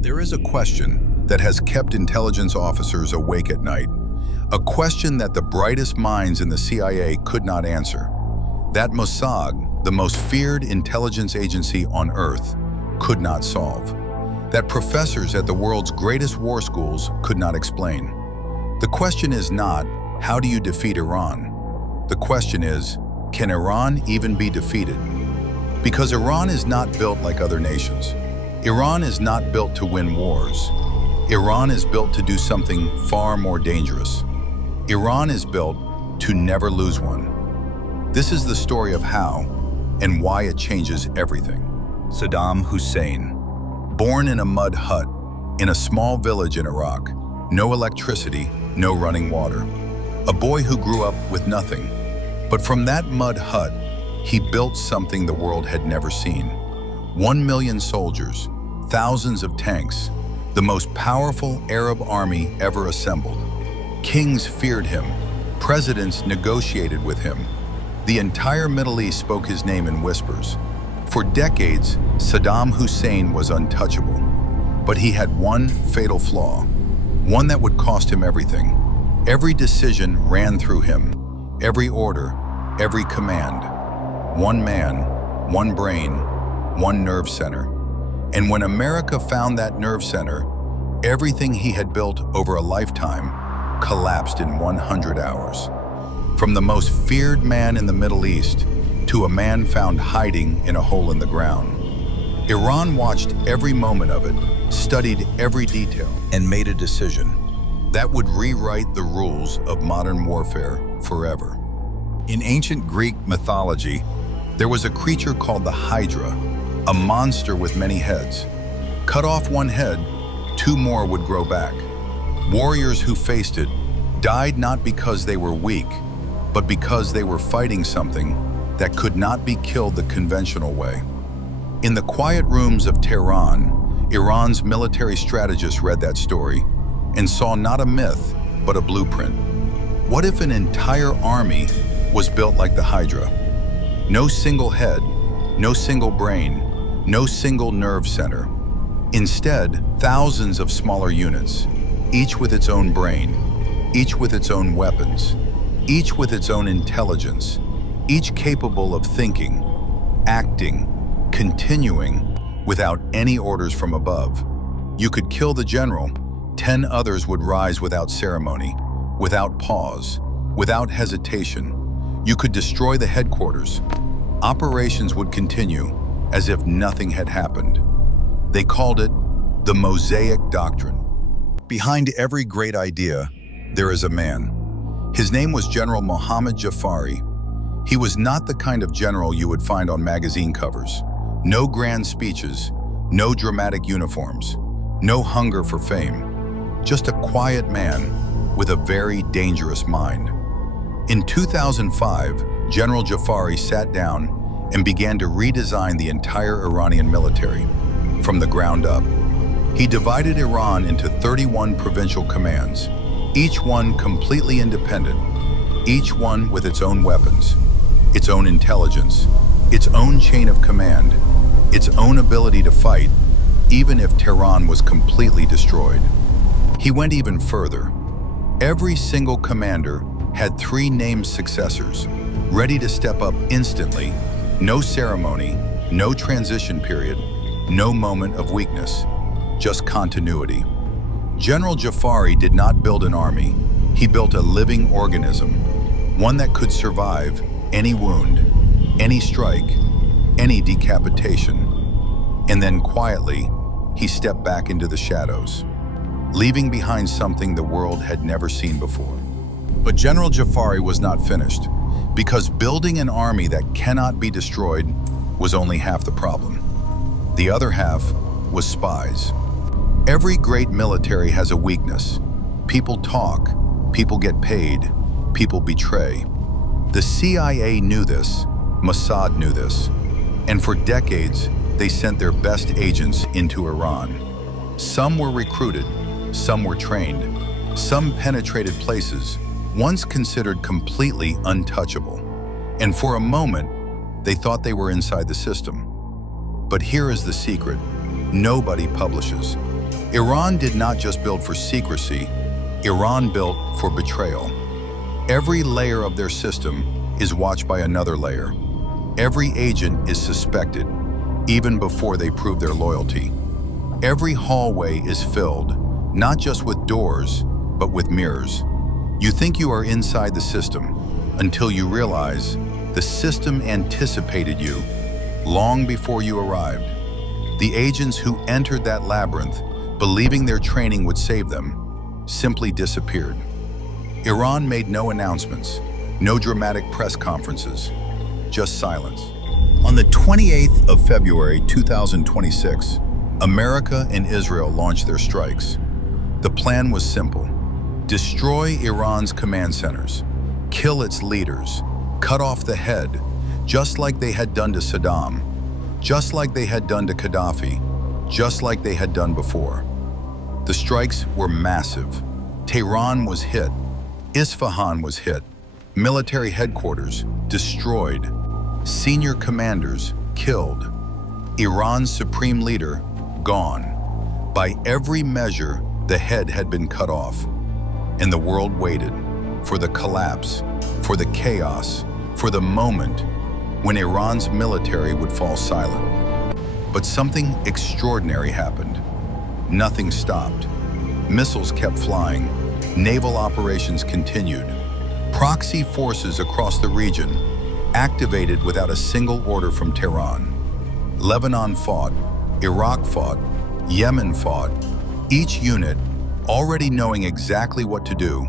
There is a question that has kept intelligence officers awake at night. A question that the brightest minds in the CIA could not answer. That Mossad, the most feared intelligence agency on Earth, could not solve. That professors at the world's greatest war schools could not explain. The question is not, how do you defeat Iran? The question is, can Iran even be defeated? Because Iran is not built like other nations. Iran is not built to win wars. Iran is built to do something far more dangerous. Iran is built to never lose one. This is the story of how and why it changes everything. Saddam Hussein, born in a mud hut in a small village in Iraq, no electricity, no running water. A boy who grew up with nothing. But from that mud hut, he built something the world had never seen. 1 million soldiers, thousands of tanks, the most powerful Arab army ever assembled. Kings feared him, presidents negotiated with him. The entire Middle East spoke his name in whispers. For decades, Saddam Hussein was untouchable. But he had one fatal flaw, one that would cost him everything. Every decision ran through him, every order, every command. One man, one brain, one nerve center. And when America found that nerve center, everything he had built over a lifetime collapsed in 100 hours. From the most feared man in the Middle East to a man found hiding in a hole in the ground. Iran watched every moment of it, studied every detail, and made a decision that would rewrite the rules of modern warfare forever. In ancient Greek mythology, there was a creature called the Hydra, a monster with many heads. Cut off one head, 2 more would grow back. Warriors who faced it died not because they were weak, but because they were fighting something that could not be killed the conventional way. In the quiet rooms of Tehran, Iran's military strategists read that story and saw not a myth, but a blueprint. What if an entire army was built like the Hydra? No single head, no single brain, no single nerve center. Instead, thousands of smaller units, each with its own brain, each with its own weapons, each with its own intelligence, each capable of thinking, acting, continuing without any orders from above. You could kill the general, 10 others would rise without ceremony, without pause, without hesitation. You could destroy the headquarters. Operations would continue as if nothing had happened. They called it the Mosaic Doctrine. Behind every great idea, there is a man. His name was General Mohammad Jafari. He was not the kind of general you would find on magazine covers. No grand speeches, no dramatic uniforms, no hunger for fame. Just a quiet man with a very dangerous mind. In 2005, General Jafari sat down and began to redesign the entire Iranian military from the ground up. He divided Iran into 31 provincial commands, each one completely independent, each one with its own weapons, its own intelligence, its own chain of command, its own ability to fight, even if Tehran was completely destroyed. He went even further. Every single commander had 3 named successors, ready to step up instantly. No ceremony, no transition period, no moment of weakness, just continuity. General Jafari did not build an army. He built a living organism, one that could survive any wound, any strike, any decapitation. And then quietly, he stepped back into the shadows, leaving behind something the world had never seen before. But General Jafari was not finished, because building an army that cannot be destroyed was only half the problem. The other half was spies. Every great military has a weakness. People talk, people get paid, people betray. The CIA knew this, Mossad knew this, and for decades, they sent their best agents into Iran. Some were recruited, some were trained, some penetrated places once considered completely untouchable. And for a moment, they thought they were inside the system. But here is the secret: nobody publishes. Iran did not just build for secrecy, Iran built for betrayal. Every layer of their system is watched by another layer. Every agent is suspected, even before they prove their loyalty. Every hallway is filled, not just with doors, but with mirrors. You think you are inside the system until you realize the system anticipated you long before you arrived. The agents who entered that labyrinth, believing their training would save them, simply disappeared. Iran made no announcements, no dramatic press conferences, just silence. On the 28th of February 2026, America and Israel launched their strikes. The plan was simple: destroy Iran's command centers, kill its leaders, cut off the head, just like they had done to Saddam, just like they had done to Gaddafi, just like they had done before. The strikes were massive. Tehran was hit, Isfahan was hit, military headquarters destroyed, senior commanders killed, Iran's supreme leader gone. By every measure, the head had been cut off, and the world waited for the collapse, for the chaos, for the moment when Iran's military would fall silent. But something extraordinary happened. Nothing stopped. Missiles kept flying. Naval operations continued. Proxy forces across the region activated without a single order from Tehran. Lebanon fought, Iraq fought, Yemen fought, each unit already knowing exactly what to do,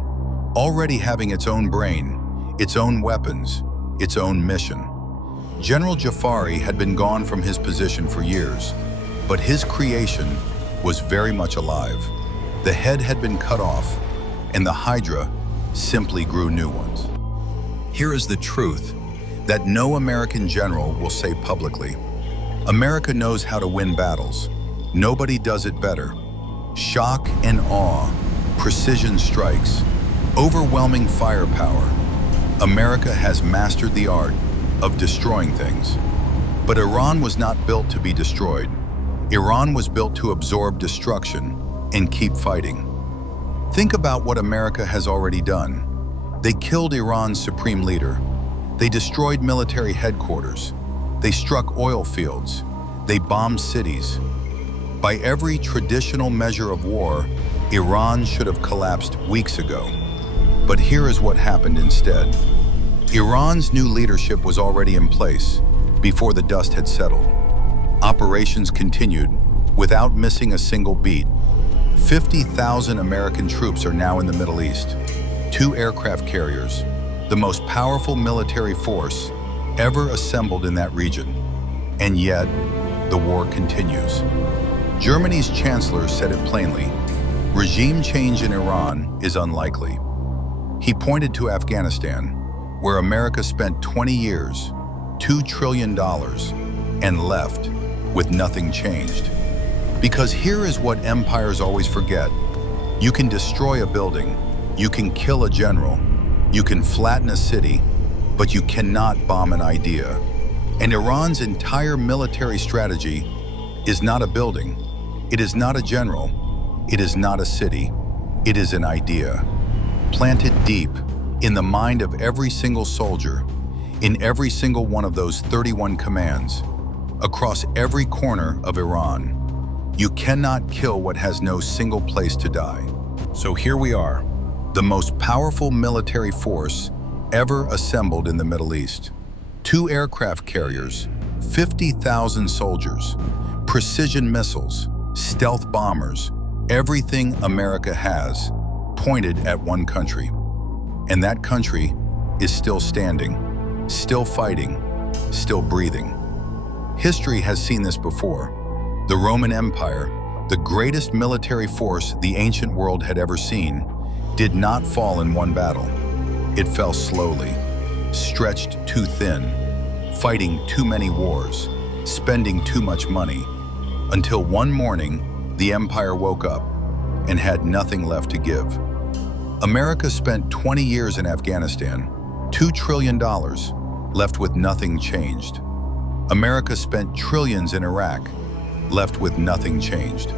already having its own brain, its own weapons, its own mission. General Jafari had been gone from his position for years, but his creation was very much alive. The head had been cut off, and the Hydra simply grew new ones. Here is the truth that no American general will say publicly. America knows how to win battles. Nobody does it better. Shock and awe, precision strikes, overwhelming firepower. America has mastered the art of destroying things. But Iran was not built to be destroyed. Iran was built to absorb destruction and keep fighting. Think about what America has already done. They killed Iran's supreme leader. They destroyed military headquarters. They struck oil fields. They bombed cities. By every traditional measure of war, Iran should have collapsed weeks ago. But here is what happened instead. Iran's new leadership was already in place before the dust had settled. Operations continued without missing a single beat. 50,000 American troops are now in the Middle East. 2 aircraft carriers, the most powerful military force ever assembled in that region. And yet, the war continues. Germany's chancellor said it plainly: regime change in Iran is unlikely. He pointed to Afghanistan, where America spent 20 years, $2 trillion, and left with nothing changed. Because here is what empires always forget. You can destroy a building, you can kill a general, you can flatten a city, but you cannot bomb an idea. And Iran's entire military strategy is not a building, it is not a general, it is not a city, it is an idea. Planted deep in the mind of every single soldier, in every single one of those 31 commands, across every corner of Iran. You cannot kill what has no single place to die. So here we are, the most powerful military force ever assembled in the Middle East. 2 aircraft carriers, 50,000 soldiers, precision missiles, stealth bombers, everything America has pointed at one country. And that country is still standing, still fighting, still breathing. History has seen this before. The Roman Empire, the greatest military force the ancient world had ever seen, did not fall in one battle. It fell slowly, stretched too thin, fighting too many wars, spending too much money, until one morning the empire woke up and had nothing left to give. America spent 20 years in Afghanistan, $2 trillion, left with nothing changed. America spent trillions in Iraq, left with nothing changed.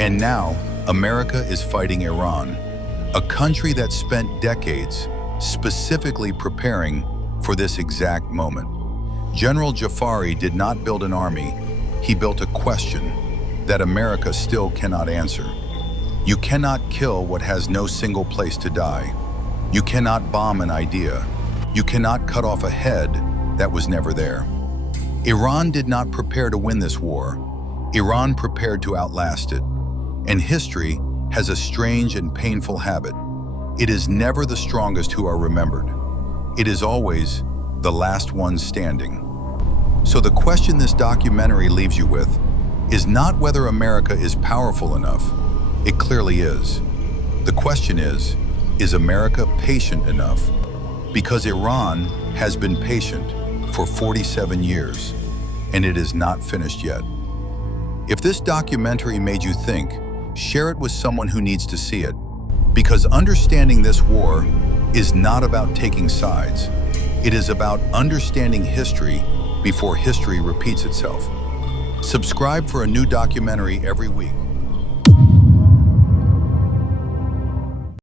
And now, America is fighting Iran, a country that spent decades specifically preparing for this exact moment. General Jafari did not build an army, he built a question that America still cannot answer. You cannot kill what has no single place to die. You cannot bomb an idea. You cannot cut off a head that was never there. Iran did not prepare to win this war. Iran prepared to outlast it. And history has a strange and painful habit. It is never the strongest who are remembered. It is always the last one standing. So the question this documentary leaves you with is not whether America is powerful enough. It clearly is. The question is America patient enough? Because Iran has been patient for 47 years, and it is not finished yet. If this documentary made you think, share it with someone who needs to see it. Because understanding this war is not about taking sides. It is about understanding history before history repeats itself. Subscribe for a new documentary every week.